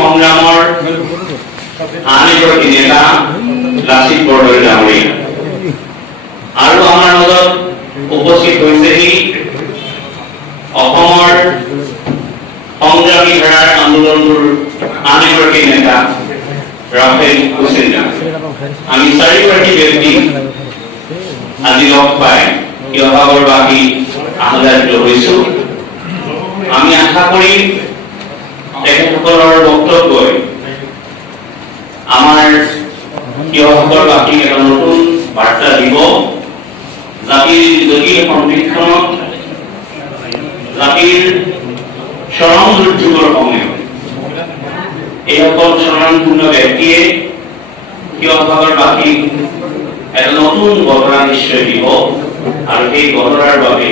সংগ্ৰামৰ আন এগৰাকী নেতা লাচিত বৰদলৈ ডাঙৰীয়া আৰু আমাৰ মাজত উপস্থিত হৈছেহি অসমৰ সংগ্ৰামী ধাৰাৰ আন্দোলনটোৰ আন এগৰাকী নেতা ৰাফেল হুছেইন। আমি চাৰিগৰাকী ব্যক্তি আজি লগ পাই শিৱসাগৰবাসী আহ্লাদিত হৈছো। আমি আশা কৰি তেখেতসকলৰ বক্তব্যই আমাৰ শিৱসাগৰবাসীক এটা নতুন বাৰ্তা দিব। জাতিৰ জটিল সংবিধানক জাতিৰ চৰম দুৰ্যোগৰ সময়ত এইসকল স্মৰণপূৰ্ণ ব্যক্তিয়ে শিৱসাগৰবাসীক এটা নতুন গঢ়া নিশ্চয় দিব আৰু সেই গঢ়াৰ বাবে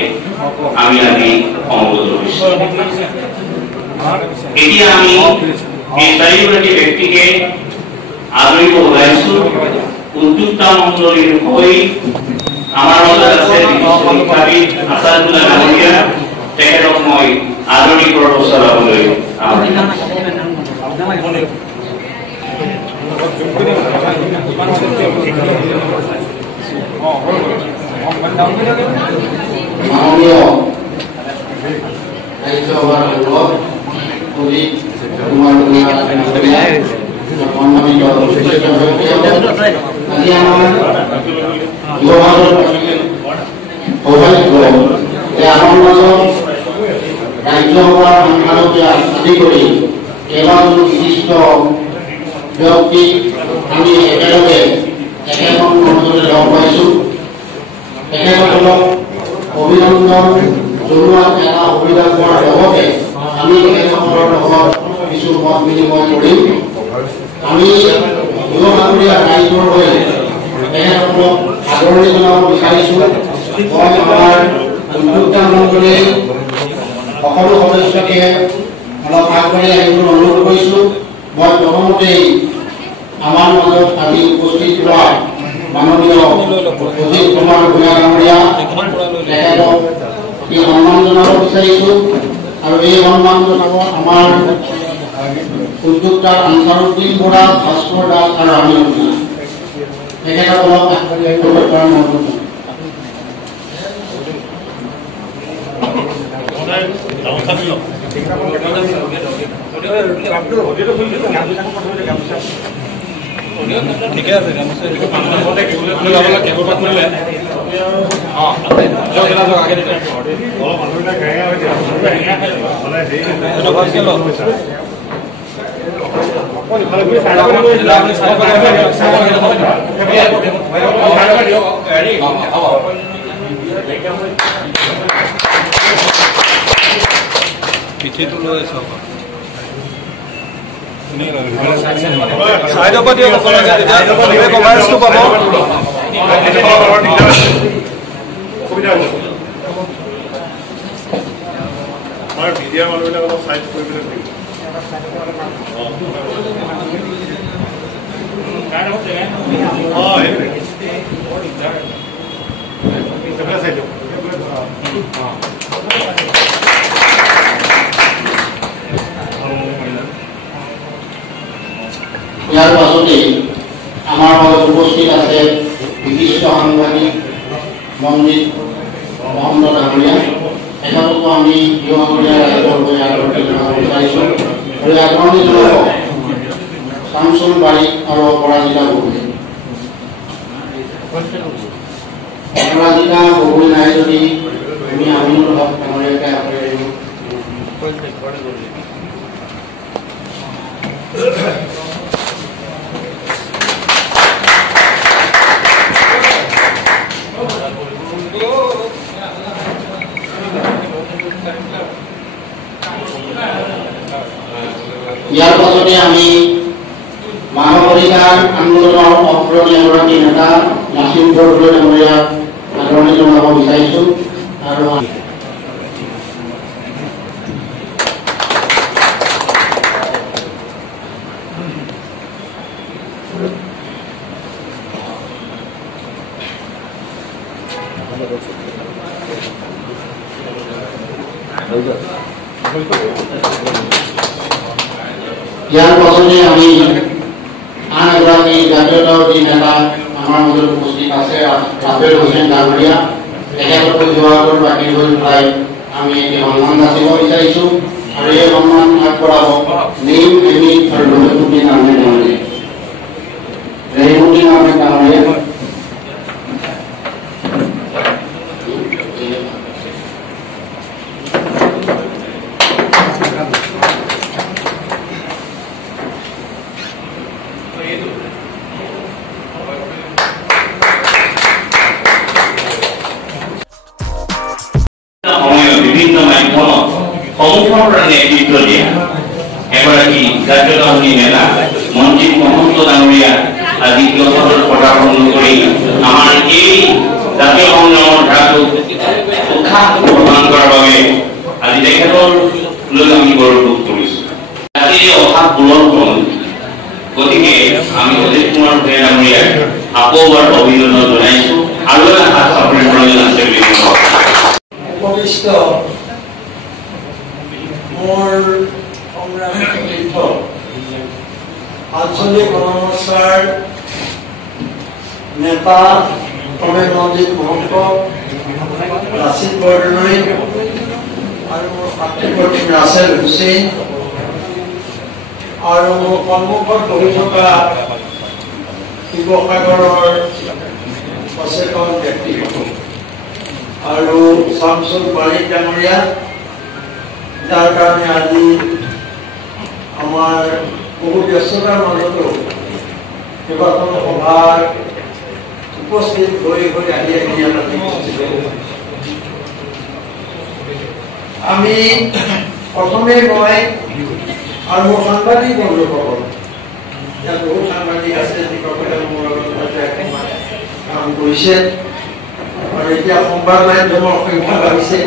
আমি আজি সমবেত হৈছো। এতিয়া আমি এই চাৰিগৰাকী ব্যক্তিকে আদৰিব ওলাইছো। উদ্যোক্তা মণ্ডলীৰ হৈ আমাৰ মাজত আছে শিক্ষাবিদ আছাদুল্লাহ ডাঙৰীয়া, তেখেতক মই আদৰণি পৰ্ব চলাবলৈ অভিনন্দন জনোৱা এটা সুবিধা পোৱাৰ লগতে আমি তেখেতসকলৰ লগত কিছু মত বিনিময় কৰিম। আমি শিৱসাগৰীয়া ৰাইজৰ হৈ তেখেতসকলক আদৰণি জনাব বিচাৰিছো। মই আমাৰ উদ্যোক্তা মণ্ডলীৰ সকলো সদস্যকে অলপ আগবাঢ়ি আহিবলৈ অনুৰোধ কৰিছো। মই প্ৰথমতেই আমাৰ মাজত আজি উপস্থিত হোৱা মাননীয় অজিত কুমাৰ ভূঞা ডাঙৰীয়া তেখেতক এই সন্মান জনাব বিচাৰিছো আৰু এই সন্মান জনাব আমাৰ উদ্যোক্তা আনসাৰুদ্দিন বৰা, ভাস্কৰ দাস আৰু আমি তেখেতসকলক আগবাঢ়ি আহিবলৈ পৰা অনুৰোধ। ঠিক আছে পিঠিটো লৈ চাওক সাইডৰ পৰা দিয়ক সকলোৱে কভাৰেজটো পাব। আমাৰ মিডিয়া মানুহবিলাক অলপ চাইড কৰিবলৈ দিম। ইয়াৰ পাছতে আমাৰ মাজত উপস্থিত আছে বিশিষ্ট সাংবাদিক মন্দিত মহম্মদ ডাঙৰীয়া। তেখেতকো আমি শিৱসাগৰীয়া ৰাইজৰ হৈ আদৰণি জনাব বিচাৰিছো আৰু আদৰণি জনাব শামছুল বাৰিক আৰু অপৰাজিতা গগৈ। অপৰাজিতা গগৈ নাই যদি আমি আমিনুল হক ডাঙৰীয়াকে আগবাঢ়ি ইয়াৰ পাছতে আমি মানৱ অধিকাৰ আন্দোলনৰ অগ্ৰণী এগৰাকী নেতা লাচিত বৰদলৈ ডাঙৰীয়াক আদৰণি জনাব বিচাৰিছো আৰু ইয়াৰ পাছতে আমি আন এগৰাকী জাতীয়তাবাদী নেতা আমাৰ মাজত উপস্থিত আছে আবেল হোসেন ডাঙৰীয়া তেখেতকৈ যোৱাগৰ বাকী হৈ পেলাই আমি এই সন্মান যাচিব বিচাৰিছোঁ আৰু এই সন্মান আগবঢ়াব নেইম এমি আৰু ৰহিমুদ্দিন আহমেদ ডাঙৰীয়া ৰহিমুদ্দিন আহমেদ ডাঙৰীয়া বিভিন্ন মাধ্যমত সমূহৰ নেতৃত্ব দিয়া এগৰাকী জাতীয়তাবাদী নেতা মঞ্জিত মহন্ত ডাঙৰীয়া আজি লোকসভাত পদাৰ্পণ কৰি আমাৰ এই জাতীয় সংগ্ৰামৰ ধাৰাটোক উৎসাহ প্ৰদান কৰাৰ বাবে আজি তেখেতৰ লৈ আমি গৌৰৱ কৰিছোঁ। জাতিৰ অভাৱ পূৰণ কৰোঁ গতিকে আমি অজিত কুমাৰ ভূঞা ডাঙৰীয়াক আকৌ এবাৰ অভিনন্দন জনাইছোঁ আৰু এটা হাত চাপৰিৰ প্ৰয়োজন আছে বুলি মই ভাবোঁ। উপবিষ্ট মোৰ সংগ্ৰামী তীৰ্থ আঞ্চলিক গণমৰ্চাৰ নেতা প্ৰমেশ মঞ্জিত মহন্ত লাচিত বৰদলৈ আৰু মোৰ ভাতৃপ্ৰতিম ৰাছেল হুছেইন আৰু মোৰ সন্মুখত বহি থকা শিৱসাগৰৰ সচেতন ব্যক্তিসকল আৰু শামসুল বাৰিক ডাঙৰীয়া যাৰ কাৰণে আজি আমাৰ বহু ব্যস্ততাৰ মাজতো কেইবাখনো সভাৰ উপস্থিত হৈ আহি আমি প্ৰথমে মই আৰু মোৰ সাংবাদিক বন্ধুসকল ইয়াত বহুত সাংবাদিক আছে যিসকলে মোৰ লগত কাম কৰিছে আৰু এতিয়া সংবাদ মাধ্যমৰ সংখ্যা বাঢ়িছে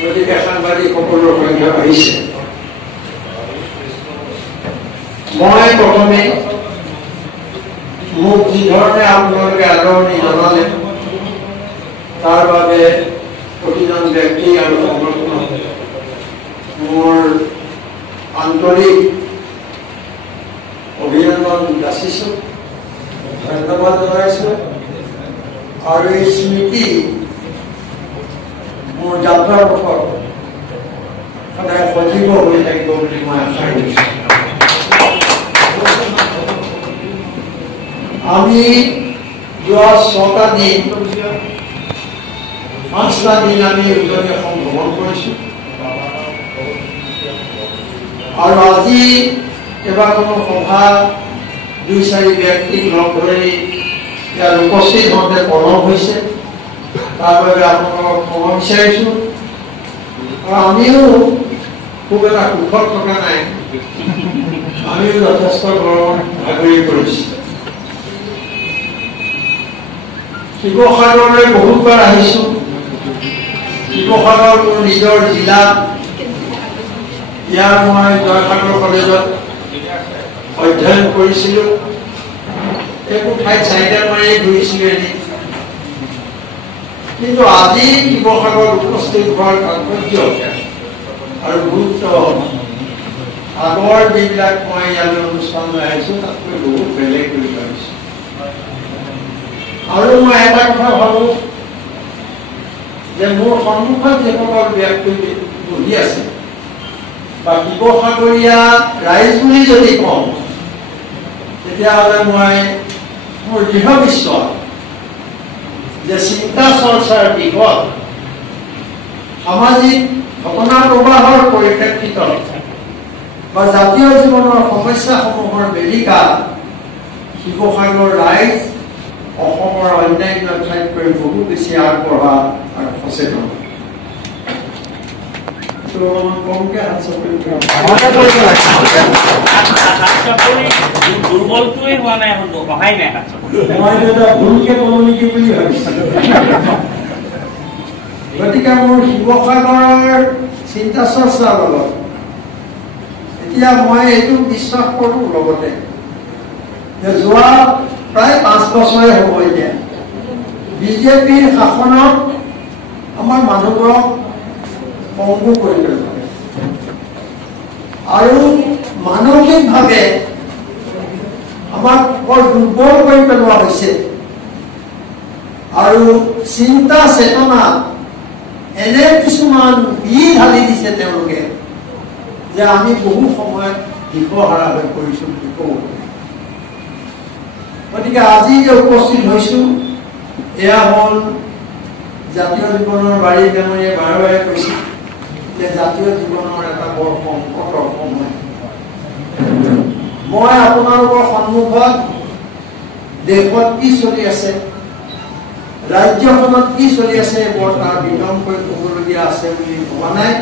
গতিকে সাংবাদিকসকলৰ সংখ্যা বাঢ়িছে। মই প্ৰথমে মোক যিধৰণে আপোনালোকে আদৰণি জনালে তাৰ বাবে প্ৰতিজন ব্যক্তি আৰু সংগঠনক মোৰ আন্তৰিক অভিনন্দন যাচিছোঁ, ধন্যবাদ জনাইছোঁ আৰু এই স্মৃতি মোৰ যাত্ৰাৰ পথত সদায় সজীৱ হৈ থাকিব বুলি মই আশা কৰিছোঁ। আমি যোৱা 6টা দিন 5টা দিন আমি উজনি অসম ভ্ৰমণ কৰিছোঁ আৰু আজি কেইবাখনো সভা 2-4 ব্যক্তিক লগ ধৰি ইয়াত উপস্থিত হওঁতে পলম হৈছে, তাৰ বাবে আপোনালোকক ক্ষমা বিচাৰিছোঁ। আৰু আমিও খুব এটা সুখত থকা নাই, আমিও যথেষ্ট গৰমত ভাগৰি পৰিছোঁ। শিৱসাগৰলৈ বহুতবাৰ আহিছোঁ। শিৱসাগৰ মোৰ নিজৰ জিলা, ইয়াৰ মই জয়সাগৰ কলেজত অধ্যয়ন কৰিছিলোঁ। একো ঠাইত চাইকেল মাৰি ঘূৰিছিলোঁ এদিন, কিন্তু আজি শিৱসাগৰত উপস্থিত হোৱাৰ তাৎপৰ্য আৰু গুৰুত্ব আগৰ যিবিলাক মই ইয়ালৈ অনুষ্ঠানলৈ আহিছোঁ তাতকৈ বহুত বেলেগ বুলি ভাবিছোঁ। আৰু মই এটা কথা ভাবোঁ যে মোৰ সন্মুখত যিসকল ব্যক্তি বহি আছে বা শিৱসাগৰীয়া ৰাইজ বুলি যদি কওঁ তেতিয়াহ'লে মই মোৰ দৃঢ় বিশ্বাস যে চিন্তা চৰ্চাৰ দিশত সামাজিক ঘটনা প্ৰবাহৰ পৰিপ্ৰেক্ষিতত বা জাতীয় জীৱনৰ সমস্যাসমূহৰ বেলিকা শিৱসাগৰ ৰাইজ অসমৰ অন্যান্য ঠাইতকৈ বহু বেছি আগবঢ়া আৰু সচেতন। কমকে হাত চাপৰি দুৰ্বলটোৱে হোৱা নাই, সহায় নাই। মই এটা ভুলকে কলো নেকি বুলি ভাবিছিলো। গতিকে মোৰ শিৱসাগৰৰ চিন্তা চৰ্চাৰ লগত এতিয়া মই এইটো বিশ্বাস কৰোঁ লগতে যে যোৱা প্ৰায় 5 বছৰে হ'ব এতিয়া বিজেপিৰ শাসনত আমাৰ মানুহবোৰক পংগু কৰি পেলালে আৰু মানসিকভাৱে আমাক বৰ দুৰ্বল কৰি পেলোৱা হৈছে আৰু চিন্তা চেতনা এনে কিছুমান ঢালি দিছে তেওঁলোকে যে আমি বহু সময়ত দিশহাৰা হৈ পৰিছো বুলি কওঁ। গতিকে আজি যে উপস্থিত হৈছো এয়া হ'ল জাতীয় জীৱনৰ বাৰী বেমৰীয়ে বাৰে বাৰে কৈছে যে জাতীয় জীৱনৰ এটা বৰ সংকটৰ সময়। মই আপোনালোকৰ সন্মুখত দেশত কি চলি আছে, ৰাজ্যখনত কি চলি আছে বৰ তাৰ বিতংকৈ ক'বলগীয়া আছে বুলি ভবা নাই,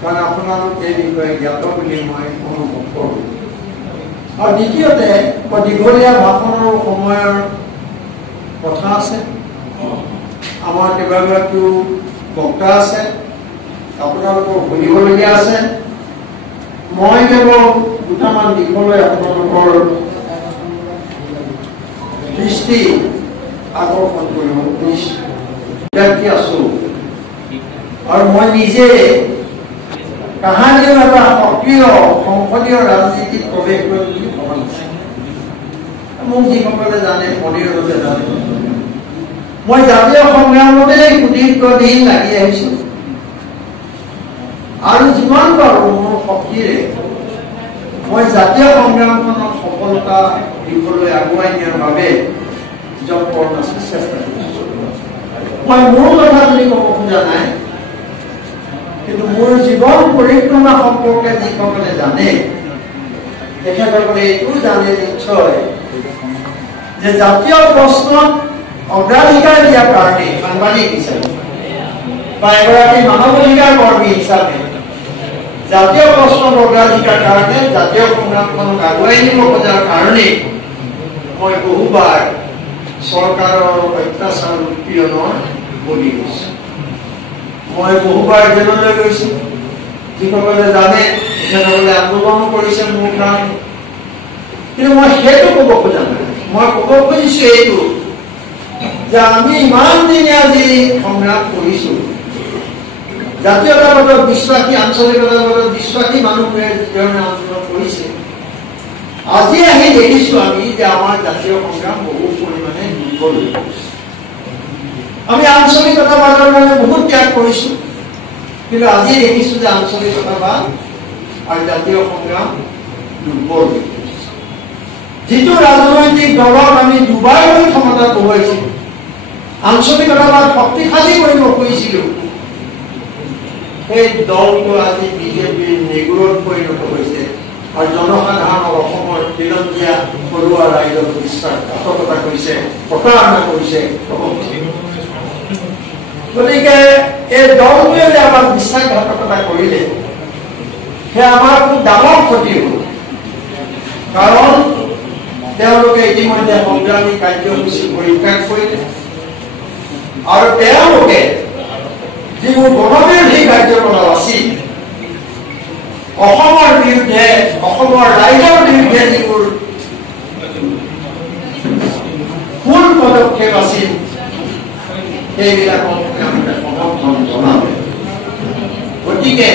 কাৰণ আপোনালোক এই বিষয়ে জ্ঞাত বুলি মই অনুভৱ কৰোঁ। আৰু দ্বিতীয়তে দীঘলীয়া ভাষণৰ সময়ৰ কথা আছে, আমাৰ কেইবাগৰাকীও বক্তা আছে, আপোনালোকক শুনিবলগীয়া আছে। মই কেৱল দুটামান দিশলৈ আপোনালোকৰ দৃষ্টি আকৰ্ষণ কৰিব আছো আৰু মই নিজে কাহানিও এটা সক্ৰিয় সংসদীয় ৰাজনীতিত প্ৰৱেশ কৰিম বুলি ভবা নাছিল। মোক যিসকলে জানে মনিৰতে জানে মই জাতীয় সংগ্ৰামতে সুদীৰ্ঘ দিন লাগি আহিছো আৰু যিমান পাৰো মোৰ শক্তিৰে মই জাতীয় সংগ্ৰামখনৰ সফলতা দিশলৈ আগুৱাই নিয়াৰ বাবে চেষ্টা কৰিছো। মই মোৰ কথা বুলি ক'ব খোজা নাই, কিন্তু মোৰ জীৱন পৰিক্ৰমা সম্পৰ্কে যিসকলে জানে তেখেতসকলে এইটো জানে নিশ্চয় যে জাতীয় প্ৰশ্নত অগ্ৰাধিকাৰ দিয়াৰ কাৰণে সাংবাদিক হিচাপে বা এগৰাকী মানৱ অধিকাৰ কৰ্মী হিচাপে জাতীয় প্ৰশ্নৰ অগ্ৰাধিকাৰ কাৰণে জাতীয় সংগ্ৰামখনক আগুৱাই নিব খোজাৰ কাৰণে মই বহুবাৰ চৰকাৰৰ অত্যাচাৰ উৎপীড়নৰ বলি গৈছো। মই বহুবাৰ জেললৈ গৈছো, যিসকলে জানে তেখেতসকলে আন্দোলন কৰিছে মোৰ কাৰণে, কিন্তু মই সেইটো ক'ব খোজা নাই। মই ক'ব খুজিছো এইটো যে আমি ইমান দিনে আজি সংগ্ৰাম কৰিছো, জাতীয়তাবাদত বিশ্বাসী আঞ্চলিকতাবাদত বিশ্বাসী মানুহবোৰে যিধৰণে আন্দোলন কৰিছে, আজি আহি দেখিছো আমি যে আমাৰ জাতীয় সংগ্ৰাম বহু পৰিমাণে দুৰ্বল হৈ পৰিছে। আমি আঞ্চলিকতাবাদৰ কাৰণে বহুত ত্যাগ কৰিছো, কিন্তু আজি দেখিছো যে আঞ্চলিকতাবাদ আৰু জাতীয় সংগ্ৰাম দুৰ্বল হৈ পৰিছে। যিটো ৰাজনৈতিক দলক আমি দুবাৰকৈ ক্ষমতাত বহুৱাইছিলো, আঞ্চলিকতাবাদ শক্তিশালী কৰিব খুজিছিলো, সেই দলটো আজি বিজেপিৰ নেগুৰত পৰিণত হৈছে আৰু জনসাধাৰণৰ অসমৰ খিলঞ্জীয়া থলুৱা ৰাইজক বিশ্বাসঘাতকতা কৰিছে, প্ৰতাৰণা কৰিছে। গতিকে এই দলটোৱে যে আমাক বিশ্বাসঘাতকতা কৰিলে সেয়া আমাৰ খুব ডাঙৰ ক্ষতি হ'ল, কাৰণ তেওঁলোকে ইতিমধ্যে সংগ্ৰামী কাৰ্যসূচী পৰিত্যাগ কৰিলে আৰু তেওঁলোকে যিবোৰ গণবিৰোধী কাৰ্যকলাপ আছিল, অসমৰ বিৰুদ্ধে অসমৰ ৰাইজৰ বিৰুদ্ধে যিবোৰ ভুল পদক্ষেপ আছিল সেইবিলাকক তেওঁলোকে সমৰ্থন জনালে। গতিকে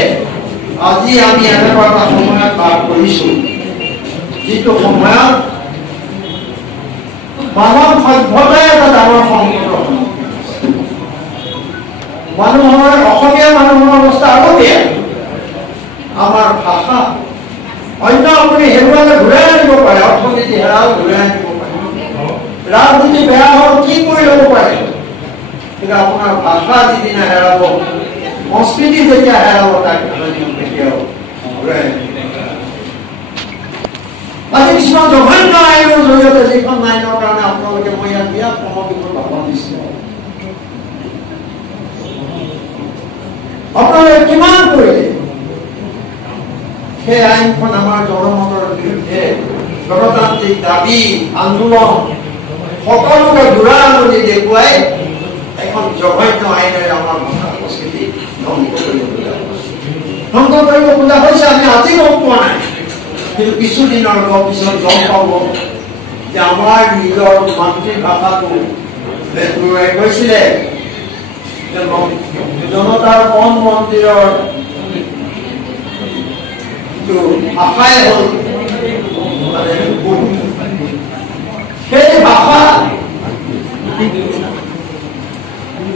আজি আমি এনেকুৱা এটা সময়ত বাস কৰিছো যিটো সময়ত মানৱ সভ্যতাই এটা ডাঙৰ সংকটৰ মানুহৰ অসমীয়া মানুহৰ অৱস্থা আৰু বেয়া। আমাৰ ভাষা অন্য আপুনি হেৰুৱালে ঘূৰাই আনিব পাৰে, অৰ্থনীতি হেৰাও ঘূৰাই আনিব পাৰে, ৰাজনীতি বেয়া হ'ল কি কৰি ল'ব পাৰে, কিন্তু আপোনাৰ ভাষা যিদিনা হেৰাব, সংস্কৃতি যেতিয়া হেৰাব, তাক কেতিয়াও ঘূৰাই আনিব। আজি কিছুমান জঘন্য আইনৰ জৰিয়তে যিখন আইনৰ কাৰণে আপোনালোকে মই ইয়াত বিৰাট সমবিষয় ভাষণ দিছো, আপোনালোকে কিমান কৰিলে সেই আইনখন আমাৰ জনমতৰ বিৰুদ্ধে গণতান্ত্ৰিক দাবী আন্দোলন সকলোকে ঘূৰা আঙুলি দেখুৱাই এখন জঘন্য আইনেৰে আমাৰ ভাষা সংস্কৃতি ধ্বংস কৰিব খোজা হৈছে। আমি আজি গম পোৱা নাই, কিন্তু কিছুদিনৰ পিছত গম পাব যে আমাৰ নিজৰ মাতৃভাষাটো কৈছিলে জনতাৰ মন মন্দিৰৰ ভাষাই হ'ল মানে সেই ভাষা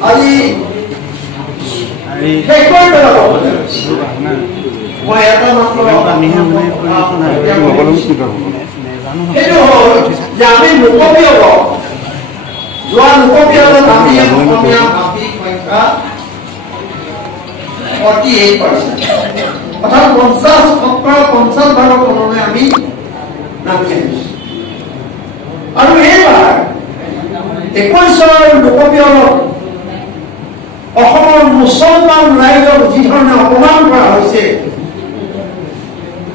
আজি শেষ কৰি পেলাব। মই এটা মাত্ৰ সেইটো হ'ল যে আমি লোকপিয়ল যোৱা লোকপিয়লত আমি অসমীয়া ভাষিক সংখ্যা 48%, অৰ্থাৎ 50% আমি নামি আহিছোঁ। আৰু এইবাৰ 21 চনৰ লোকপিয়লত অসমৰ মুছলমান ৰাইজক যি ধৰণে অপমান কৰা হৈছে,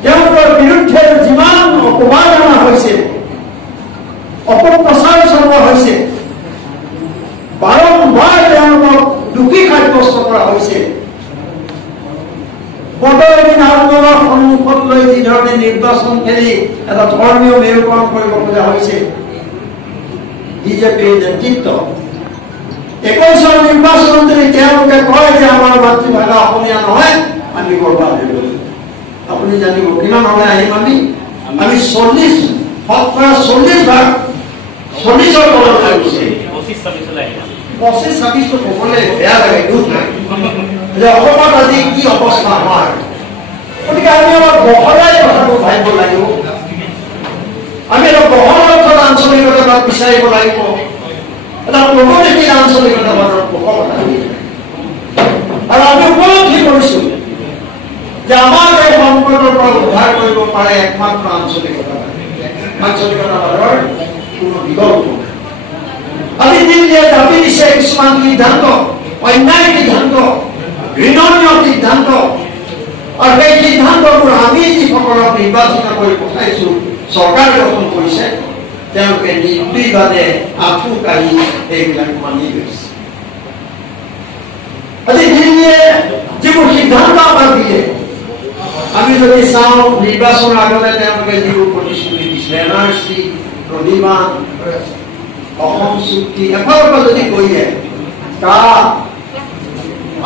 তেওঁলোকৰ বিৰুদ্ধে যিমান অপমান অনা হৈছে, অপপ্ৰচাৰ চলোৱা হৈছে, বাৰম্বাৰ তেওঁলোকক দোষী সাব্যস্ত কৰা হৈছে, পদবীন আন্দোলনৰ সন্মুখত লৈ যি ধৰণে নিৰ্বাচন খেলি এটা ধৰ্মীয় মেৰুকৰণ কৰিব খোজা হৈছে বিজেপিৰ নেতৃত্ব। 21 চনৰ নিৰ্বাচনত যদি তেওঁলোকে কয় যে আমাৰ মাতৃভাষা অসমীয়া নহয়, আমি বৰবাদ হৈ গ'লো। আপুনি জানিব কিমান হ'লে আহিম আমি 40 ভাগ 40ৰ তলত হৈ গৈছে। 25-26 ক'বলৈ বেয়া লাগে, দুখ লাগে যে অসমত আজি কি অৱস্থা আমাৰ। গতিকে আমি অলপ বহলাই কথাটো ভাবিব লাগিব। আমি অলপ বহল অৰ্থত আঞ্চলিকতা বিচাৰিব লাগিব। এটা প্ৰগতিশীল আঞ্চলিকতা আৰু আমি উপলব্ধি কৰিছো যে আমাৰ এই সংকটৰ পৰা উদ্ধাৰ কৰিব পাৰে একমাত্ৰ আঞ্চলিকতাবাদৰ কোনো বিকল্প। আজি দিল্লীয়ে দাবী দিছে কিছুমান সিদ্ধান্ত, অন্যায় সিদ্ধান্ত, ঘৃণনীয় সিদ্ধান্ত, আৰু সেই সিদ্ধান্তবোৰ আমি যিসকলক নিৰ্বাচিত কৰি পঠাইছো, চৰকাৰ গঠন কৰিছে, তেওঁলোকে নিৰ্বিবাদে আঁঠু কাঢ়ি এইবিলাক মানি লৈছে। আজি দিল্লীয়ে যিবোৰ সিদ্ধান্ত আমাক দিলে, আমি যদি চাওঁ নিৰ্বাচনৰ আগতে তেওঁলোকে যিবোৰ প্ৰতিশ্ৰুতি দিছিলে, NRC, নদীবান্ধ, অসম চুক্তি, এফালৰ পৰা যদি কৰিলে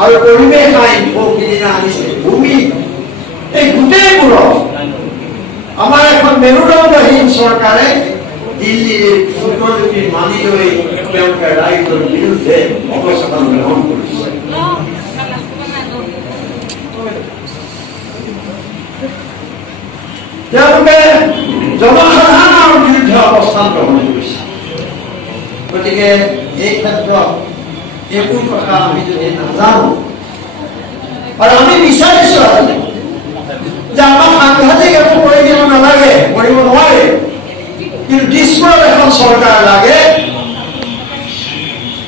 আৰু পৰিৱেশ আইন সিদিনা আনিছে, ভূমি, এই গোটেইবোৰক আমাৰ এখন মেৰুদণ্ডহীন চৰকাৰে দিল্লীৰ সূত্ৰলিপি মানি লৈ তেওঁলোকে ৰাইজৰ বিৰুদ্ধে অৱস্থান গ্ৰহণ কৰিছে। তেওঁলোকে জনসাধাৰণৰ বিৰুদ্ধে অৱস্থান গ্ৰহণ কৰিছে। গতিকে এই ক্ষেত্ৰত এইবোৰ কথা আমি যদি নাজানো, আৰু আমি বিচাৰিছো যে আমাক সাংঘাতিক একো কৰি দিব নালাগে, কৰিব নোৱাৰে, কিন্তু দিছপুৰত এখন চৰকাৰ লাগে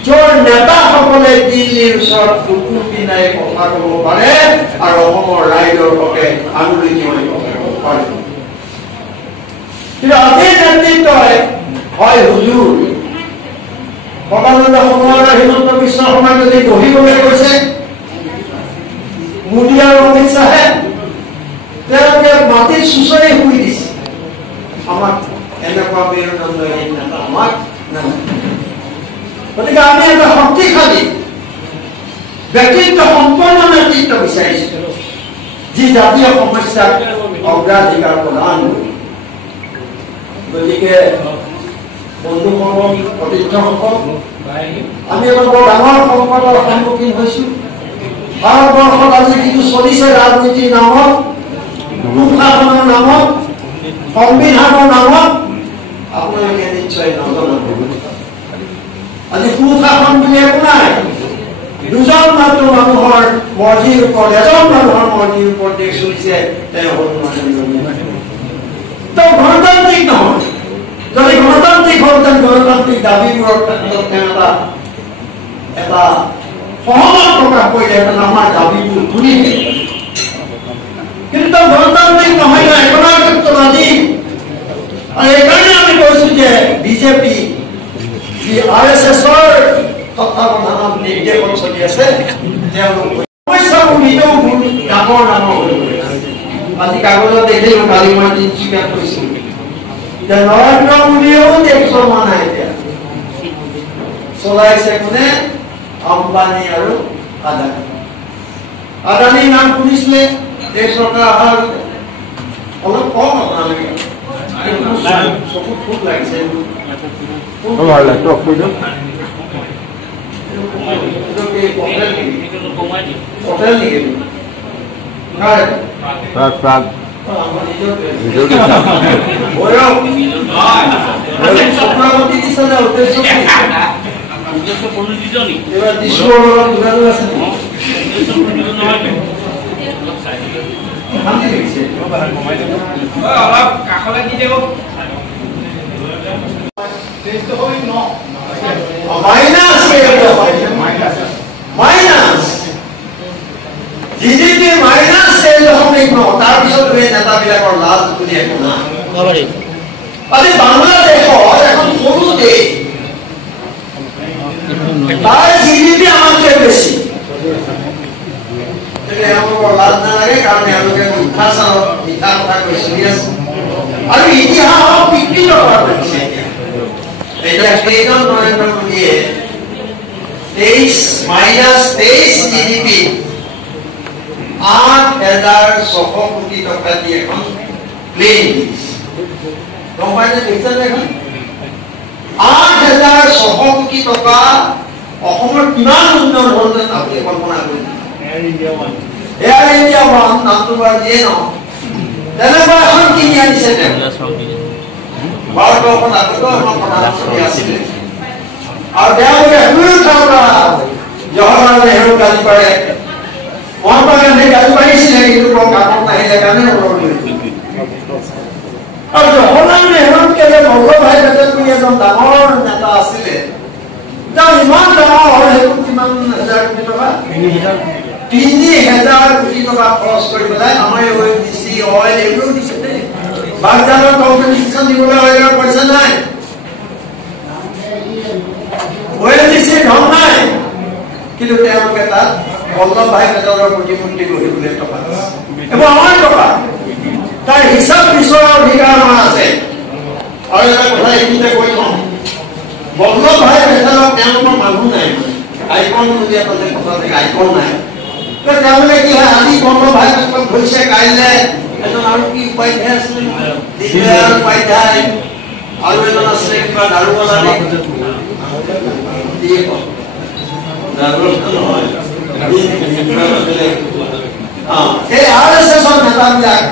য'ৰ নেতাসকলে দিল্লীৰ ওচৰত কুকুৰ পিনাই কথা ক'ব পাৰে আৰু অসমৰ ৰাইজৰ হকে আঙুলি কৰি কথা ক'ব পাৰে। কিন্তু আজিৰ নেতৃত্বই হয় হুজুৰ সৰ্বানন্দ সোণোৱাল আৰু হিমন্ত বিশ্ব শৰ্মাই যদি বহিবলৈ কৈছে, মোদী আৰু অমিত শ্বাহে তেওঁলোকে মাটিত চুচৰি শুই দিছে। আমাক এনেকুৱা মেৰুদণ্ডহীন নেতা আমাক নালাগে। গতিকে আমি এটা শক্তিশালী ব্যক্তিত্ব সম্পন্ন নেতৃত্ব বিচাৰিছো, যি জাতীয় সমস্যাক অগ্ৰাধিকাৰ প্ৰদান কৰিব। গতিকে বন্ধুসকল, সতীৰ্থসকল, আমি এটা বৰ ডাঙৰ সংকটৰ সন্মুখীন হৈছো। ভাৰতবৰ্ষত আজি যিটো চলিছে ৰাজনীতিৰ নামত, সুশাসনৰ নামত, সংবিধানৰ নামত, আপোনালোকে নিশ্চয় নজনাব। আজি সুশাসন বুলি একো নাই। দুজন মাত্ৰ মানুহৰ মৰ্জিৰ ওপৰত, এজন মানুহৰ মৰ্জিৰ ওপৰত দেশ চলিছে, তেওঁ হ'ল তেওঁ গণতান্ত্ৰিক নহয়। যদি গণতান্ত্ৰিক হ'লহেঁতেন গণতান্ত্ৰিক দাবীবোৰৰ ক্ষেত্ৰত তেওঁ এটা সহমত প্ৰকাশ কৰিলেহেঁতেন, আমাৰ দাবীবোৰ শুনিলে। কিন্তু তেওঁ গণতান্ত্ৰিক নহয়, একনায়কত্ববাদী। আৰু এইকাৰণে আমি কৈছো যে বিজেপি যি RSSৰ তত্বাৱধানত নিৰ্দেশন চলি আছে, তেওঁলোক সমস্যাবোৰ নিজেও ডাঙৰ ডাঙৰ হৈ গৈ আছে। আজি কাগজত দেখিলো, কালি মই তিনিচুকীয়াত কৈছিলো যে নৰেন্দ্ৰ মোদীয়েও দেশ চলোৱা নাই, এতিয়া চলাইছে কোনে? আম্বানী আৰু আদানী। আদানীৰ নাম শুনিছিলে এই চৰকাৰ অহাৰ অলপ কম আপোনালোকে চকুত খুব লাগিছে পটেল নেকি GDP মাইনাছ 10.9 তাৰপিছত নেতাবিলাকৰ লাজ বুলি একো নাই। আজি বাংলাদেশৰ এখন সৰু দেশ তাৰ GDP আমাতকৈ বেছি। তেওঁলোকৰ লাজ নালাগে কাৰণ তেওঁলোকে মিঠা কথা কৈ চলি আছে আৰু ইতিহাসক বিকৃত কৰা হৈছে। এতিয়া কেইজন নৰেন্দ্ৰ মোদীয়ে 23 GDP 8,600 কোটি টকা দি এখন প্লেন দিছে। গম পাই যে দেখিছে এখন 8,600 কোটি টকা অসমৰ কিমান উন্নয়ন হ'ল যেন আপুনি কল্পনা কৰিব। এয়াৰ ইণ্ডিয়া ওৱান নামটো বাৰু দিয়ে ন তেনেকুৱা এখন কিনি আনিছে তেওঁ। ভাৰতবৰ্ষত আগতেও এখন প্ৰধানমন্ত্ৰী আছিলে আৰু তেওঁলোকে জৱাহৰলাল নেহৰু গালি পাৰে, মহাত্মা গান্ধী গালি পাৰিছিলে কিন্তু কামত নাহিলে কাৰণে আৰু জৱাহৰলাল নেহৰুতকে যে বল্লভভাই পেটেল বুলি এজন ডাঙৰ নেতা আছিলে তেওঁ ইমান ডাঙৰ হ'ল সেইটো কিমান হাজাৰ কোটি টকা 3,000 কোটি টকা খৰচ কৰি পেলাই আমাৰ ONGC অইল এইবোৰো দিছে দেই। বাগদানৰ কম্পিটিশ্যন দিবলৈ অইলৰ পইচা নাই, ONGC ধন নাই, কিন্তু তেওঁলোকে তাত বল্লভভাই পেটেলৰ প্ৰতিমূৰ্তি গঢ়িবলৈ টকা দিছে। এইবোৰ আমাৰ টকা, তাৰ হিচাপ বিচৰাৰ অধিকাৰ আমাৰ আছে। আৰু এটা কথা এইখিনিতে কৈ থওঁ, বল্লভভাই পেটেলক তেওঁলোকৰ মানুহ নাই, আইকন বুলি এটা যে কথা থাকে আইকন নাই। তেওঁলোকে কি হয় আজি বল্লভভাই পেটেলক ধৰিছে, কাইলৈ এজন আৰু কি উপাধ্যায় আছিলে দীনদয়াল উপাধ্যায় আৰু এজন আছিলে কিবা দাৰুৱালা এই RSSৰ নেতাবিলাক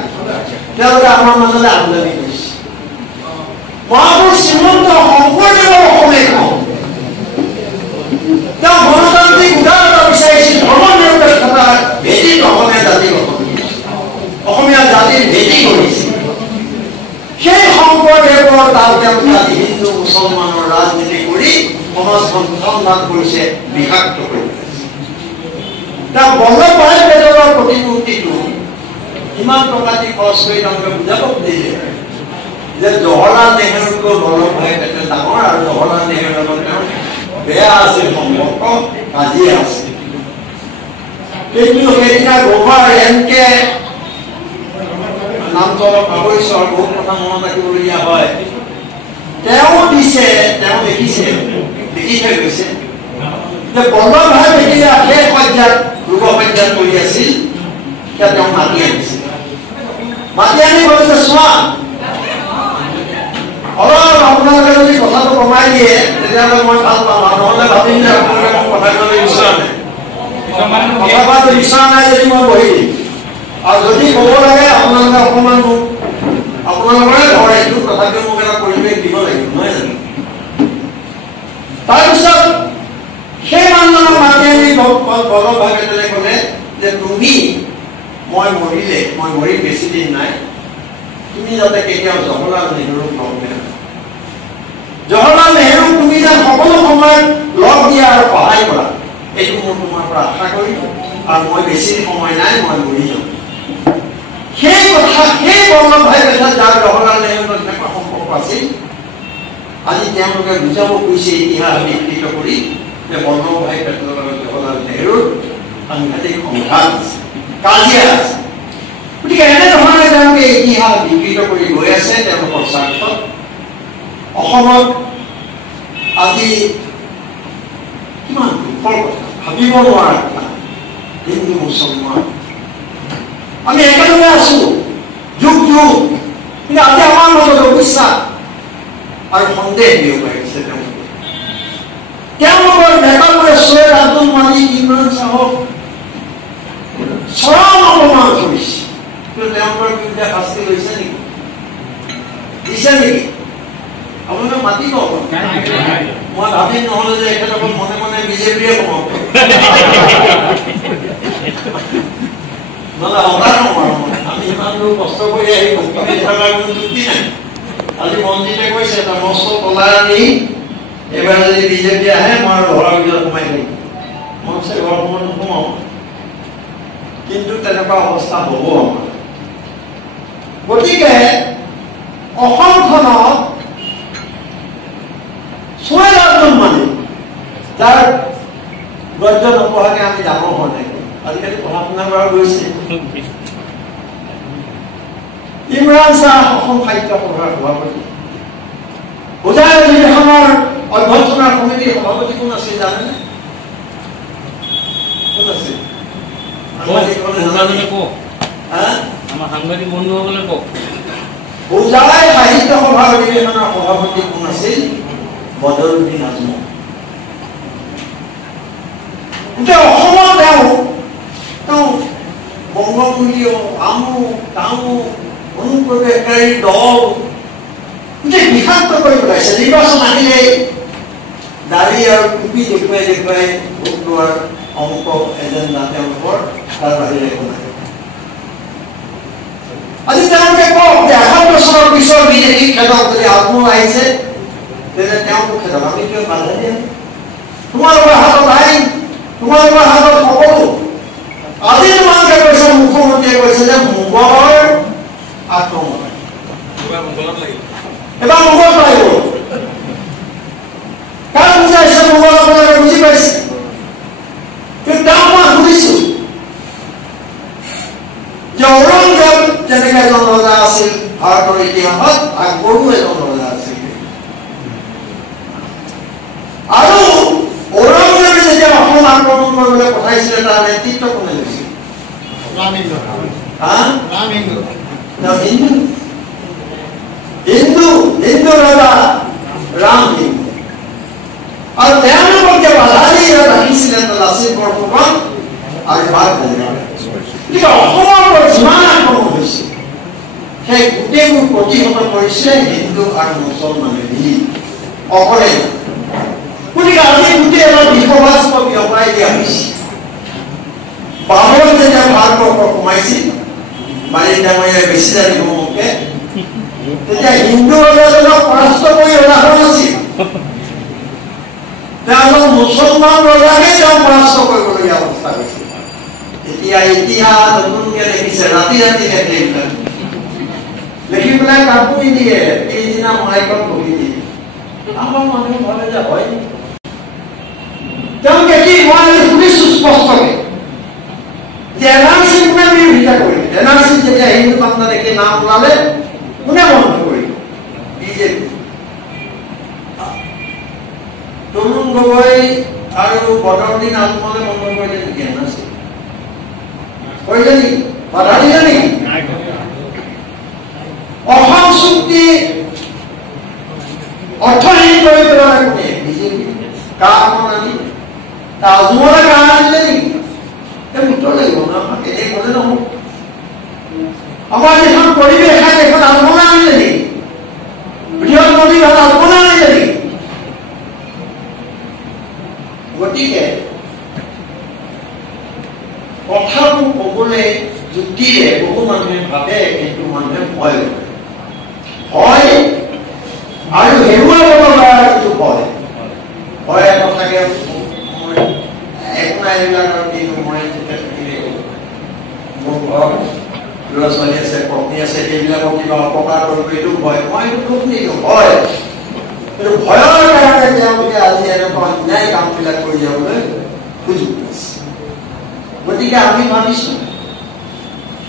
তেওঁলোকে আমাৰ মাজলৈ আমদানি কৰিছে। মহাপুৰুষ শ্ৰীমন্ত শংকৰদেৱৰ অসমে কওঁ তেওঁ গণতান্ত্ৰিক উদাৰতা বিচাৰিছিল, ধৰ্ম নিৰপেক্ষতা ভেটিত অসমীয়া জাতি গঠন, অসমীয়া জাতিৰ ভেটি কৰিছিল। সেই শংকৰদেৱৰ তাত তেওঁলোকে আজি হিন্দু মুছলমানৰ ৰাজনীতি কৰি সমাজখন সন্ধান কৰিছে, বিষাক্ত কৰি তেওঁ বল্লভভাই পেটেলৰ প্ৰতিমূৰ্তিটো ইমান টকা দি খৰচ কৰি তেওঁলোকে বুজাব খুজিলে যে জৱাহৰলাল নেহৰুতকৈ বল্লভভাই পেটেল ডাঙৰ আৰু জৱাহৰলাল নেহৰুৰ লগত তেওঁ বেয়া আছিল সম্পৰ্ক, কাজিয়া আছিল। কিন্তু সেইদিনা গোভাৰ এনকে নামটো অলপ পাহৰিছো আৰু বহুত কথা মনত ৰাখিবলগীয়া হয়। তেওঁ দিছে, তেওঁ দেখিছে, দেখি থৈ গৈছে যে বল্লভভাই পেটেলে শেষ পৰ্যায়ত ৰোগ পৰ্যায়ত কৰি আছিল, এতিয়া তেওঁ মাতি আনিছে। মাতি আনি ক'লে যে চোৱা অলপ আপোনালোকে যদি কথাটো কমাই দিয়ে তেতিয়াহ'লে মই ভাল পাম, নহ'লে ভাবিম যে আপোনালোকে মোক কথা ক'বলৈ বিচৰা নাই, কথা কোৱাটো বিচৰা নাই যদি মই বহি দিম। আৰু যদি ক'ব লাগে আপোনালোকে অকণমান মোক আপোনালোকৰে ঘৰ এইটো তথাপিও মোক এটা পৰিৱেশ দিব লাগিব, নহয় জানো? তাৰপিছত সেই মানুহজনক মাতি আনি বল্লভভাই পেটেলে ক'লে যে তুমি মই মৰি বেছি দিন নাই, তুমি যাতে কেতিয়াও জৱাহৰলাল নেহৰুক লগ দিয়া, জৱাহৰলাল নেহৰুক তুমি যেন সকলো সময়ত লগ দিয়া আৰু সহায় কৰা, এইটো মোৰ তোমাৰ পৰা আশা কৰিম। আৰু মই বেছি সময় নাই, মই মৰি যাম। সেই কথা সেই বল্লভভাই পেটেল যাৰ জৱাহৰলাল নেহৰুৰ এনেকুৱা সম্পৰ্ক আছিল, আজি তেওঁলোকে বুজাব খুজিছে ইতিহাস বিকৃত কৰি যে বল্লভভাই পেটেলৰ লগত জৱাহৰলাল নেহৰুৰ সাংঘাতিক সংঘাত আছে, কাজিয়া আছে। গতিকে এনেধৰণে তেওঁলোকে ইতিহাস বিকৃত কৰি গৈ আছে তেওঁলোকৰ স্বাৰ্থত। অসমত আজি কিমান দুখৰ কথা, ভাবিব নোৱাৰা কথা। হিন্দু মুছলমান আমি একেলগে আছো যুগ যুগ, কিন্তু আজি আমাৰ মাজত অবিশ্বাস আৰু সন্দেহ বিয়পাইছে। তেওঁলোকৰ নেতাবোৰে ছৈয়দ আব্দুল মালিক ইমৰান চাহক চৰম অপমান কৰিছে, কিন্তু তেওঁলোকৰ বিৰুদ্ধে শাস্তি লৈছে নেকি? দিছে নেকি? আপোনালোকে মাতিব। মই ভাবি নহলে যে এখেতক মনে মনে বিজেপিয়ে কমাব, নহলে সদায় নকৰো। আমি ইমান দূৰ কষ্ট কৰি আহি মুক্তি থকাৰ কোনো যুক্তি নাই। আজি মন্ত্ৰীয়ে কৈছে এটা মস্ত কলাই আনি এইবাৰ যদি বিজেপি আহে মই ঘৰৰ ভিতৰত সোমাই দিম। মই কৈছে ঘৰ সময় নোসোমাও, কিন্তু তেনেকুৱা অৱস্থা হব আমাৰ। গতিকে অসমখনত ছৈয়দ আব্দুল মালিক, যাৰ গদ্য নপঢ়াকে আমি ডাঙৰ হোৱা নাই, আজিকালি পঢ়া শুনা কৰা গৈছে। ইমৰান শ্বাহ অসম সাহিত্য সভাৰ সভাপতি, হোজাই অধিৱেশনৰ অভ্যৰ্থনা সমিতিৰ সভাপতি কোন আছিল জানেনে? কোন আছিল? আমাৰ সাংবাদিক বন্ধুসকলে কওক। হোজাই সাহিত্য সভাৰ অধিৱেশনৰ সভাপতি কোন আছিল? বদৰুদ্দিন আজমল। গোটেই অসমত তেওঁ বংগমূলীয় আমুক তামুক অনুপ্ৰৱেশকাৰী দল গোটেই বিষাক্ত কৰি পেলাইছে। নিৰ্বাচন আহিলেই দাড়ি আৰু টুপি দেখুৱাই দেখুৱাই ভোট লোৱাৰ অংক এজেণ্ডা তেওঁলোকৰ, তাৰ বাহিৰে একো নাই। আজি তেওঁলোকে কওক যে ৭ বছৰৰ পিছৰ বিজেপি খেলক, যদি আত্ম আহিছে তেতিয়া তেওঁকো খেলক, আমি কিয় বাধা দিয়া? তোমালোকৰ হাতত আইন, তোমালোকৰ হাতত সকলো। আজি তোমালোকে কৈছে, মুখ্যমন্ত্ৰীয়ে কৈছে যে মোগলৰ আক্ৰমণ, এবাৰ মোগল লাগিব। কাক বুজাইছে মোগল? আপোনালোকে বুজি পাইছে? কিন্তু তেওঁ মই সুধিছো যে ঔৰংজেব যেনেকে এজন ৰজা আছিল ভাৰতৰ ইতিহাসত, আকবৰো এজন ৰজা আছিল। আৰু ঔৰংজেবে যেতিয়া অসম আক্ৰমণ কৰিবলৈ পঠাইছিলে তাৰ নেতৃত্ব কোনে লৈছিল? হিন্দু ৰজা ৰাম হিন্দু। আৰু তেওঁলোকক যে বাধা দি ৰাখিছিলে লাচিত বৰফুকন আৰু কিন্তু অসমৰ পৰা যিমান আক্ৰমণ হৈছে সেই গোটেইবোৰ প্ৰতিহত কৰিছে হিন্দু আৰু মুছলমানে মিলি, অকলে। গতিকে আজি গোটেই এটা বিশ্ববাস্ত বিয়পাই দিয়া হৈছে। বাবৰ যেতিয়া ভাৰতবৰ্ষ সোমাইছিল, মালিক ডাঙৰীয়াই বেছি জানিব মোকে, তেতিয়া হিন্দু ৰজাজনক পৰাস্ত কৰি ৰজা হোৱা নাছিল, তেওঁলোক মুছলমান ৰজাকে তেওঁ পৰাস্ত কৰিবলগীয়া অৱস্থা হৈছিল। এতিয়া ইতিহাস নতুনকে লিখিছে, ৰাতি ৰাতি লিখি পেলাই কাপোৰ দিয়ে, পিছদিনা মাইকত বহি দিয়ে। আমাৰ মানুহ ভাবে যে হয় নেকি? তেওঁলোকে কি, মই শুনিছো স্পষ্টকে যে এনআৰচি কোনে বিৰোধিতা কৰিলে? এনআৰচি যেতিয়া হিন্দু বাংলাদেশী নাম ওলালে কোনে বন্ধ কৰিলে? বিজেপি। তৰুণ গগৈ আৰু বদৰুদ্দিন আজমলে বন্ধ কৰিলে নেকি এনআৰচি? কৰিলে নেকি? বাধা দিলে নেকি? অসম চুক্তি অৰ্থহীন কৰি পেলালে কোনে? বিজেপি। কাৰ আনি আজমলে কাৰ আনিলে নেকি? উত্তৰ লাগিব ন, এনে কলে নহব। আমাৰ যিখন পৰিৱেশ এখন আজমলে আনিলে নেকি? বৃহৎ নদী আজমলে আনিলে নেকি? গতিকে কথাবোৰ কবলৈ যুক্তিৰে বহু মানুহে ভাবে, কিন্তু মানুহে ভয় কৰে। ভয় আৰু হেৰুৱাব লগা যিটো ভয়, ভয় কথাকে একো নাই, এইবিলাকৰ কিন্তু মই মোৰ ঘৰত ল'ৰা ছোৱালী আছে, পত্নী আছে, এইবিলাকক কিবা অপকাৰ কৰিব, এইটো ভয়। মই এইটো দুখ নিদিওঁ, ভয়। কিন্তু ভয়ৰ কাৰণে তেওঁলোকে আজি এনেকুৱা অন্যায় কামবিলাক কৰি যাবলৈ সুযোগ পাইছে। গতিকে আমি ভাবিছো